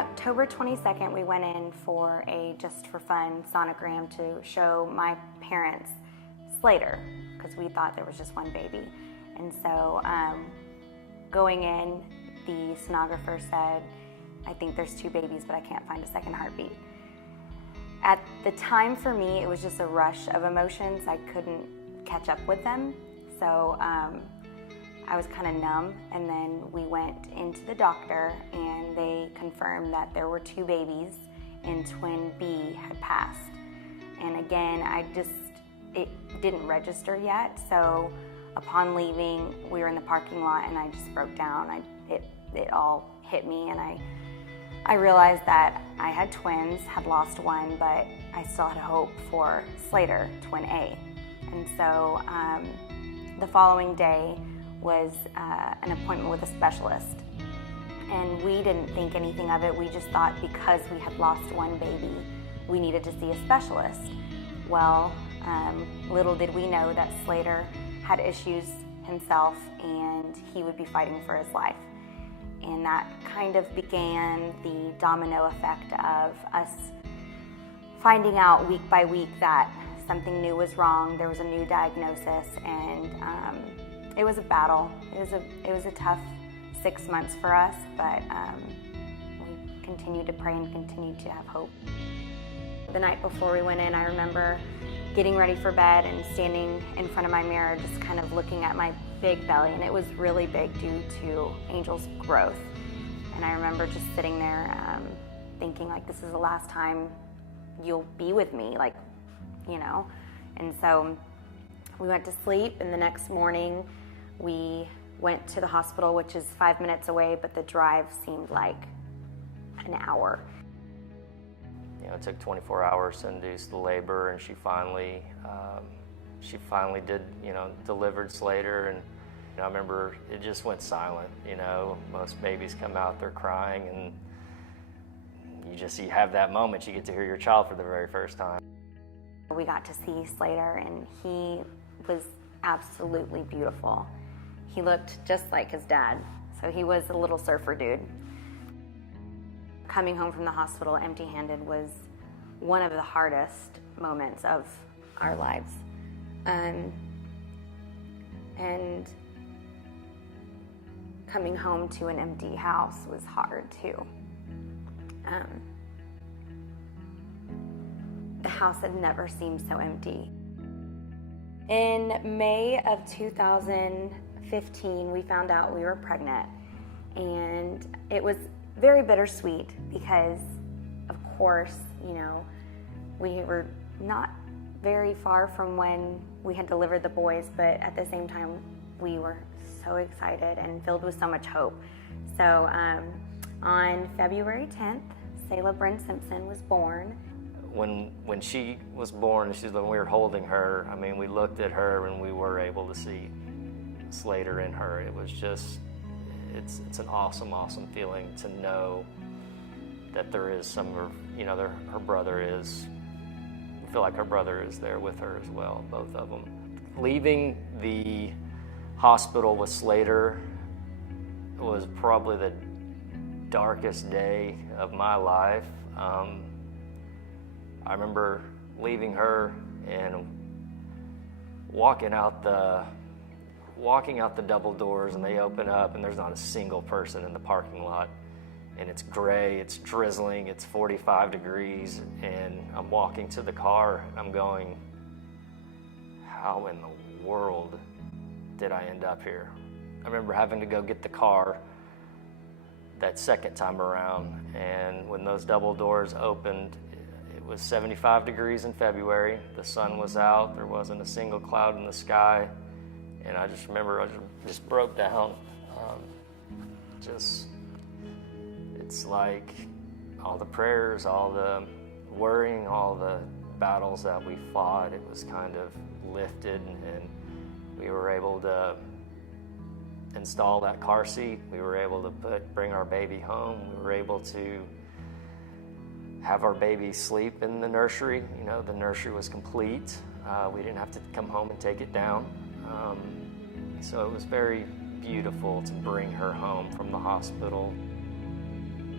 October 22nd, we went in for a just for fun sonogram to show my parents Slater, because we thought there was just one baby. And so going in, the sonographer said, "I think there's two babies, but I can't find a second heartbeat." At the time for me, it was just a rush of emotions. I couldn't catch up with them. So I was kind of numb, and then we went into the doctor and they confirmed that there were two babies and twin B had passed. And again, it didn't register yet. So upon leaving, we were in the parking lot and I just broke down. It all hit me, and I realized that I had twins, had lost one, but I still had hope for Slater, twin A. And so the following day was an appointment with a specialist. And we didn't think anything of it. We just thought because we had lost one baby, we needed to see a specialist. Well, little did we know that Slater had issues himself and he would be fighting for his life. And that kind of began the domino effect of us finding out week by week that something new was wrong. There was a new diagnosis, and it was a battle. It was a tough 6 months for us, but we continued to pray and continued to have hope. The night before we went in, I remember getting ready for bed and standing in front of my mirror, just kind of looking at my big belly, and it was really big due to Angel's growth. And I remember just sitting there thinking, like, this is the last time you'll be with me, like, you know. And so we went to sleep, and the next morning we went to the hospital, which is 5 minutes away, but the drive seemed like an hour. You know, it took 24 hours to induce the labor, and she finally did, you know, delivered Slater. And you know, I remember it just went silent. You know, most babies come out, they're crying, and you have that moment. You get to hear your child for the very first time. We got to see Slater, and he was absolutely beautiful. He looked just like his dad, so he was a little surfer dude. Coming home from the hospital empty-handed was one of the hardest moments of our lives. And coming home to an empty house was hard too. The house had never seemed so empty. In May of 2015, we found out we were pregnant, and it was very bittersweet because, of course, you know, we were not very far from when we had delivered the boys, but at the same time, we were so excited and filled with so much hope. So on February 10th, Selah Bryn Simpson was born. When she was born, when we were holding her, I mean, we looked at her and we were able to see Slater in her. It was just, it's an awesome, awesome feeling to know that there is her brother is, I feel like her brother is there with her as well, both of them. Leaving the hospital with Slater was probably the darkest day of my life. I remember leaving her and walking out the double doors, and they open up and there's not a single person in the parking lot, and it's gray, it's drizzling, it's 45 degrees, and I'm walking to the car and I'm going, how in the world did I end up here? I remember having to go get the car that second time around, and when those double doors opened, it was 75 degrees in February. The sun was out, there wasn't a single cloud in the sky, and I just remember I just broke down. It's like all the prayers, all the worrying, all the battles that we fought, it was kind of lifted, and we were able to install that car seat. We were able to bring our baby home. We were able to have our baby sleep in the nursery. You know, the nursery was complete. We didn't have to come home and take it down. So it was very beautiful to bring her home from the hospital.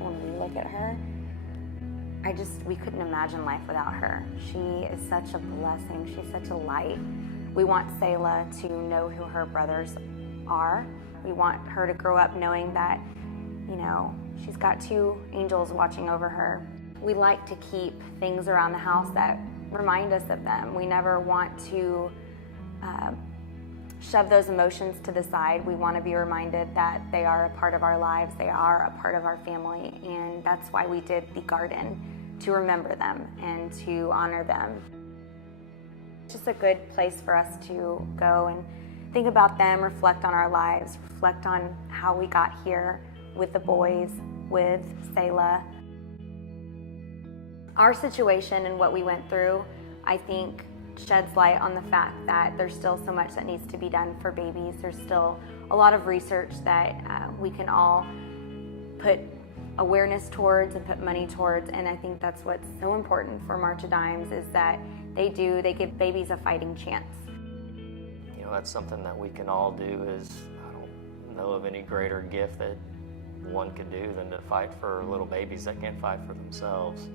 when we look at her, we couldn't imagine life without her. She is such a blessing. She's such a light. We want Selah to know who her brothers are. We want her to grow up knowing that, she's got 2 angels watching over her. We like to keep things around the house that remind us of them. We never want to shove those emotions to the side. We want to be reminded that they are a part of our lives, they are a part of our family, and that's why we did the garden, to remember them and to honor them. It's just a good place for us to go and think about them, reflect on our lives, reflect on how we got here with the boys, with Selah. Our situation and what we went through, I think, sheds light on the fact that there's still so much that needs to be done for babies. There's still a lot of research that we can all put awareness towards and put money towards, and I think that's what's so important for March of Dimes, is that they give babies a fighting chance. That's something that we can all do. I don't know of any greater gift that one could do than to fight for little babies that can't fight for themselves.